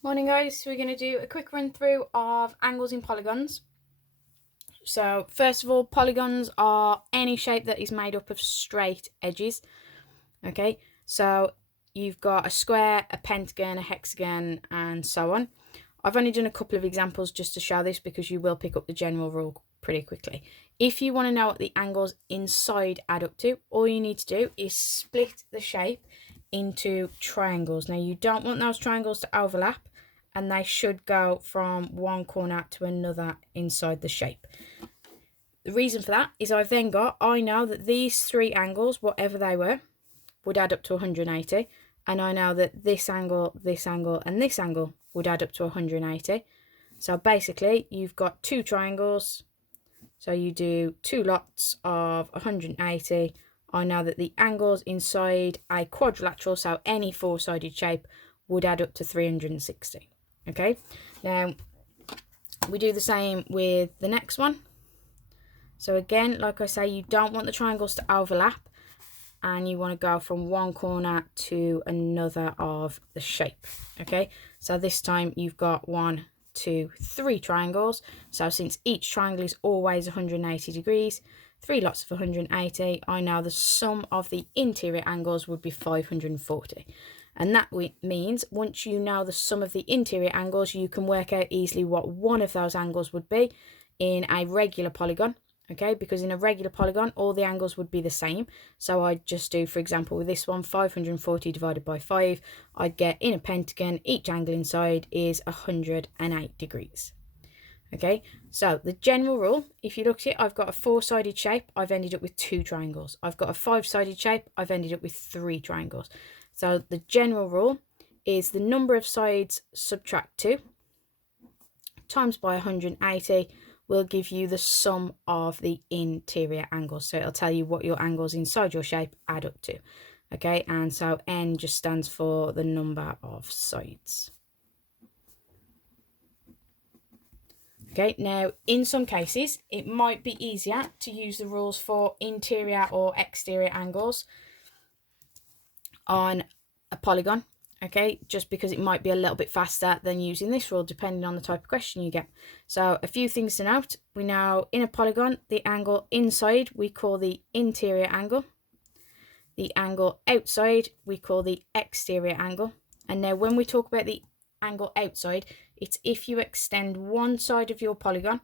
Morning guys, so we're going to do a quick run through of angles in polygons. So first of all, polygons are any shape that is made up of straight edges. Okay, so you've got a square, a pentagon, a hexagon, and so on. I've only done a couple of examples just to show this because you will pick up the general rule pretty quickly. If you want to know what the angles inside add up to, all you need to do is split the shape into triangles. Now you don't want those triangles to overlap, and they should go from one corner to another inside the shape. The reason for that is I know that these three angles, whatever they were, would add up to 180. And I know that this angle, and this angle would add up to 180. So basically, you've got two triangles. So you do two lots of 180. I know that the angles inside a quadrilateral, so any four-sided shape, would add up to 360. Okay, now we do the same with the next one. So again, like I say, you don't want the triangles to overlap, and you want to go from one corner to another of the shape. Okay, so this time you've got 1, 2, 3 triangles. So since each triangle is always 180 degrees, 3 lots of 180, I know the sum of the interior angles would be 540. And that means once you know the sum of the interior angles, you can work out easily what one of those angles would be in a regular polygon. Okay, because in a regular polygon, all the angles would be the same. So I'd just do, for example, with this one, 540 divided by 5, I'd get in a pentagon, each angle inside is 108 degrees. Okay, so the general rule, if you look at it, I've got a four-sided shape, I've ended up with 2 triangles. I've got a 5-sided shape, I've ended up with 3 triangles. So the general rule is the number of sides subtract 2 times by 180 will give you the sum of the interior angles. So it'll tell you what your angles inside your shape add up to. Okay, and so n just stands for the number of sides. Okay, now in some cases it might be easier to use the rules for interior or exterior angles on a polygon. Okay, just because it might be a little bit faster than using this rule depending on the type of question you get. So a few things to note. We know in a polygon, the angle inside we call the interior angle. The angle outside we call the exterior angle. And now when we talk about the angle outside, it's if you extend one side of your polygon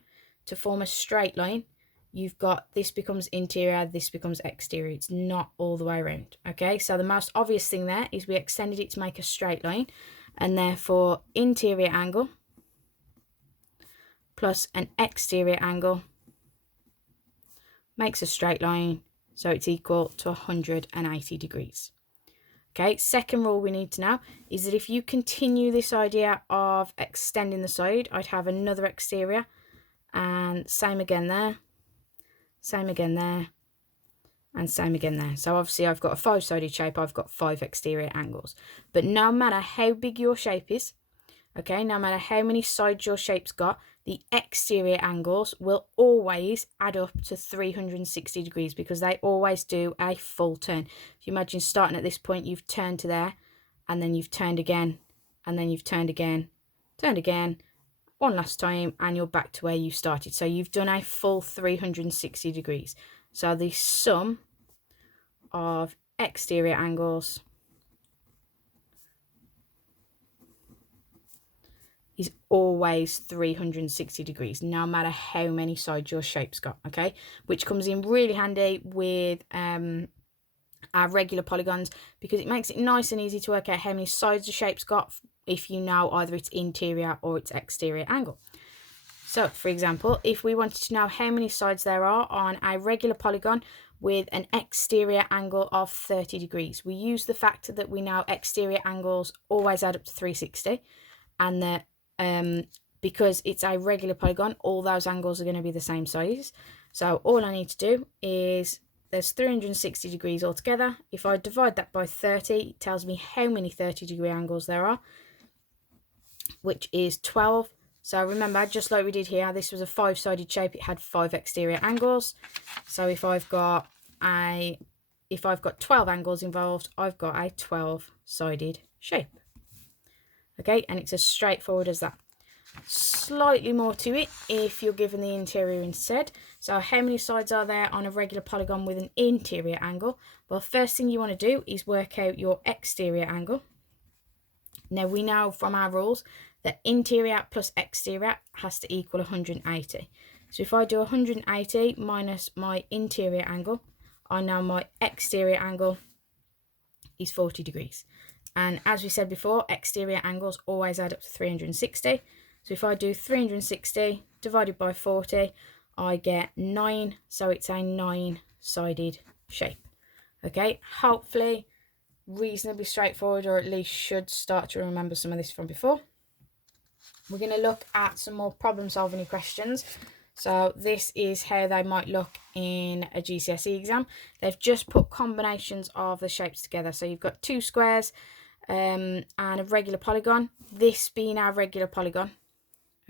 to form a straight line, you've got this becomes interior, this becomes exterior. It's not all the way around. Okay, so the most obvious thing there is we extended it to make a straight line, and therefore interior angle plus an exterior angle makes a straight line, so it's equal to 180 degrees. Okay, second rule we need to know is that if you continue this idea of extending the side, I'd have another exterior, and same again there, same again there, and same again there. So obviously I've got a 5-sided shape, I've got 5 exterior angles. But no matter how big your shape is, okay, no matter how many sides your shape's got, the exterior angles will always add up to 360 degrees because they always do a full turn. If you imagine starting at this point, you've turned to there, and then you've turned again, and then you've turned again, one last time, and you're back to where you started. So you've done a full 360 degrees. So the sum of exterior angles is always 360 degrees, no matter how many sides your shape's got, okay? Which comes in really handy with our regular polygons because it makes it nice and easy to work out how many sides the shape's got if you know either its interior or its exterior angle. So, for example, if we wanted to know how many sides there are on a regular polygon with an exterior angle of 30 degrees, we use the fact that we know exterior angles always add up to 360, and that because it's a regular polygon, all those angles are going to be the same size. So all I need to do is, there's 360 degrees altogether. If I divide that by 30, it tells me how many 30-degree angles there are, which is 12. So remember, just like we did here, this was a 5-sided shape. It had 5 exterior angles. So if I've got 12 angles involved, I've got a 12-sided shape. Okay, and it's as straightforward as that. Slightly more to it if you're given the interior instead. So how many sides are there on a regular polygon with an interior angle? Well, first thing you want to do is work out your exterior angle. Now we know from our rules that interior plus exterior has to equal 180. So if I do 180 minus my interior angle, I know my exterior angle is 40 degrees. And as we said before, exterior angles always add up to 360. So if I do 360 divided by 40, I get 9. So it's a 9-sided shape. Okay, hopefully reasonably straightforward, or at least should start to remember some of this from before. We're going to look at some more problem solving questions. So this is how they might look in a GCSE exam. They've just put combinations of the shapes together. So you've got two squares and a regular polygon. This being our regular polygon,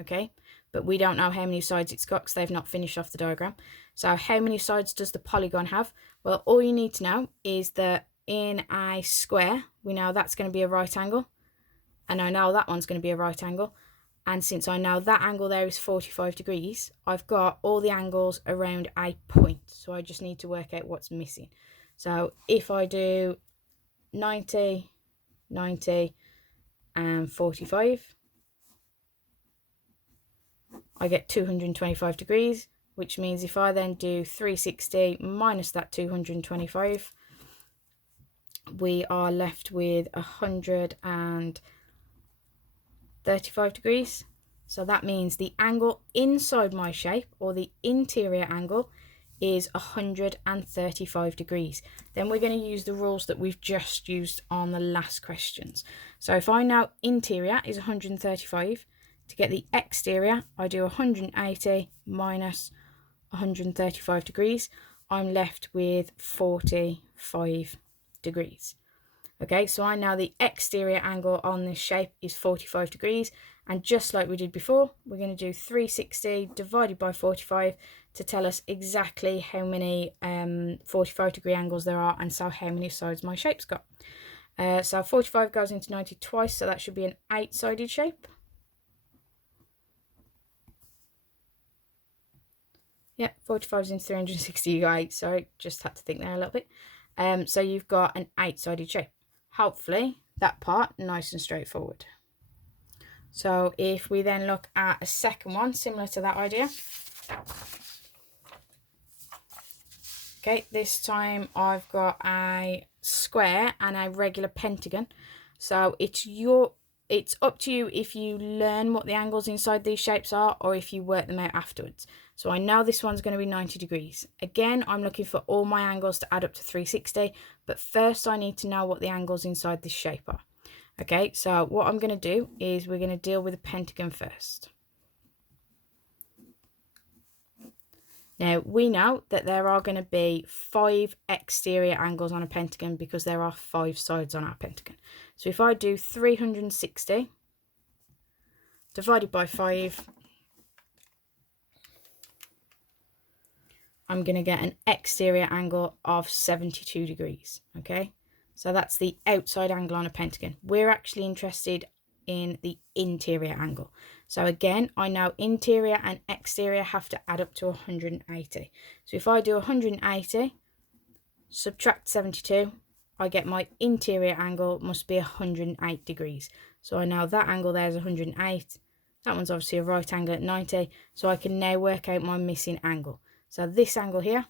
okay? But we don't know how many sides it's got because they've not finished off the diagram. So how many sides does the polygon have? Well, all you need to know is that in a square, we know that's going to be a right angle. And I know that one's going to be a right angle. And since I know that angle there is 45 degrees, I've got all the angles around a point. So I just need to work out what's missing. So if I do 90, 90, and 45, I get 225 degrees, which means if I then do 360 minus that 225, we are left with 135 degrees. So that means the angle inside my shape, or the interior angle, is 135 degrees. Then we're going to use the rules that we've just used on the last questions. So if I know interior is 135, to get the exterior, I do 180 minus 135 degrees. I'm left with 45 degrees. Okay, so I know the exterior angle on this shape is 45 degrees. And just like we did before, we're going to do 360 divided by 45 to tell us exactly how many 45 degree angles there are, and so how many sides my shape's got. So 45 goes into 90 twice, so that should be an 8-sided shape. Yeah, 45 is into 360, you got 8, sorry, just had to think there a little bit. So you've got an 8-sided shape. Hopefully that part nice and straightforward. So if we then look at a second one similar to that idea. Okay, this time I've got a square and a regular pentagon. So it's up to you if you learn what the angles inside these shapes are or if you work them out afterwards. So I know this one's going to be 90 degrees. Again, I'm looking for all my angles to add up to 360, but first I need to know what the angles inside this shape are. Okay, so what I'm going to do is we're going to deal with a pentagon first. Now, we know that there are going to be 5 exterior angles on a pentagon because there are 5 sides on our pentagon. So if I do 360 divided by 5, I'm going to get an exterior angle of 72 degrees, okay? So that's the outside angle on a pentagon. We're actually interested in the interior angle. So again, I know interior and exterior have to add up to 180. So if I do 180, subtract 72, I get my interior angle must be 108 degrees. So I know that angle there is 108. That one's obviously a right angle at 90. So I can now work out my missing angle. So this angle here,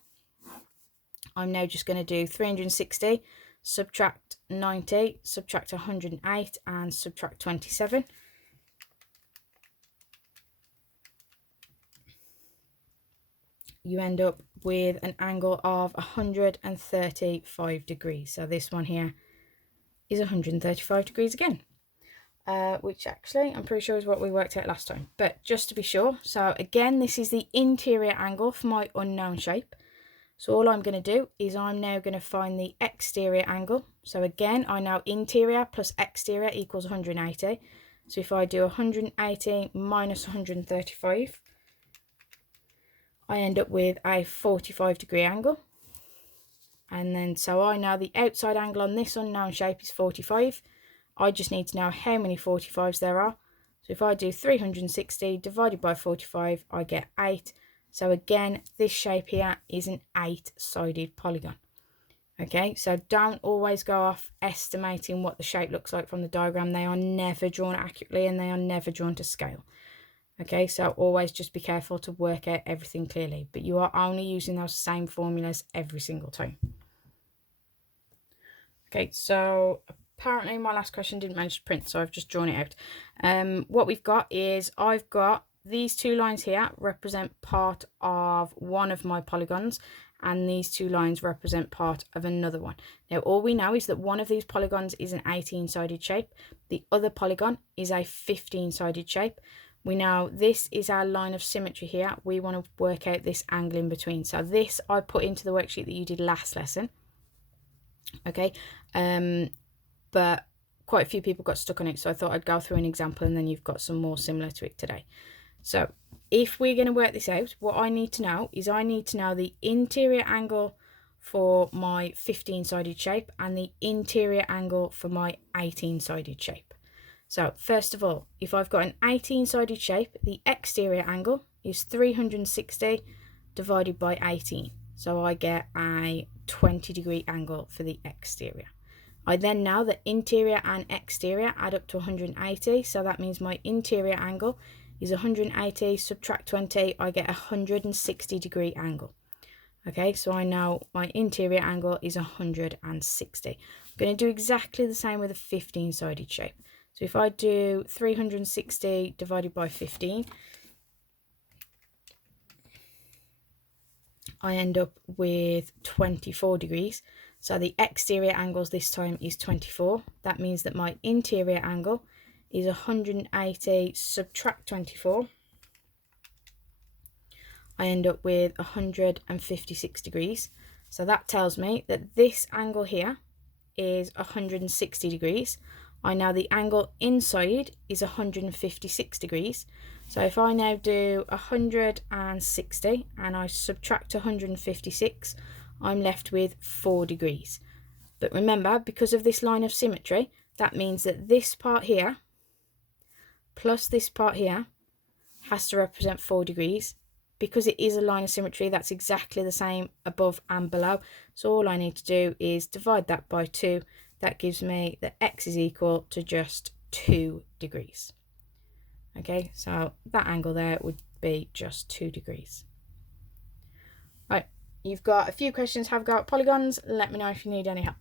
I'm now just going to do 360, subtract 90, subtract 108, and subtract 27. You end up with an angle of 135 degrees. So this one here is 135 degrees again, which actually I'm pretty sure is what we worked out last time. But just to be sure, so again, this is the interior angle for my unknown shape. So all I'm going to do is I'm now going to find the exterior angle. So again, I know interior plus exterior equals 180. So if I do 180 minus 135, I end up with a 45 degree angle. And then so I know the outside angle on this unknown shape is 45. I just need to know how many 45s there are. So if I do 360 divided by 45, I get 8. So again, this shape here is an 8-sided polygon. Okay, so don't always go off estimating what the shape looks like from the diagram. They are never drawn accurately and they are never drawn to scale. Okay, so always just be careful to work out everything clearly, but you are only using those same formulas every single time. Okay, so apparently my last question didn't manage to print, so I've just drawn it out. What we've got is I've got these two lines here represent part of one of my polygons, and these two lines represent part of another one. Now, all we know is that one of these polygons is an 18-sided shape. The other polygon is a 15-sided shape. We know this is our line of symmetry here. We want to work out this angle in between. So this I put into the worksheet that you did last lesson. Okay, but quite a few people got stuck on it, so I thought I'd go through an example and then you've got some more similar to it today. So if we're going to work this out, what I need to know is I need to know the interior angle for my 15-sided shape and the interior angle for my 18-sided shape. So first of all, if I've got an 18-sided shape, the exterior angle is 360 divided by 18. So I get a 20-degree angle for the exterior. I then know that interior and exterior add up to 180, so that means my interior angle is 180, subtract 20, I get a 160-degree angle. Okay, so I know my interior angle is 160. I'm going to do exactly the same with a 15-sided shape. So if I do 360 divided by 15, I end up with 24 degrees. So the exterior angles this time is 24. That means that my interior angle is 180, subtract 24. I end up with 156 degrees. So that tells me that this angle here is 160 degrees. I know the angle inside is 156 degrees. So if I now do 160 and I subtract 156, I'm left with 4 degrees. But remember, because of this line of symmetry, that means that this part here plus this part here has to represent 4 degrees. Because it is a line of symmetry, that's exactly the same above and below. So all I need to do is divide that by 2. That gives me that x is equal to just 2 degrees. Okay, so that angle there would be just 2 degrees. Right, you've got a few questions, have a go at polygons. Let me know if you need any help.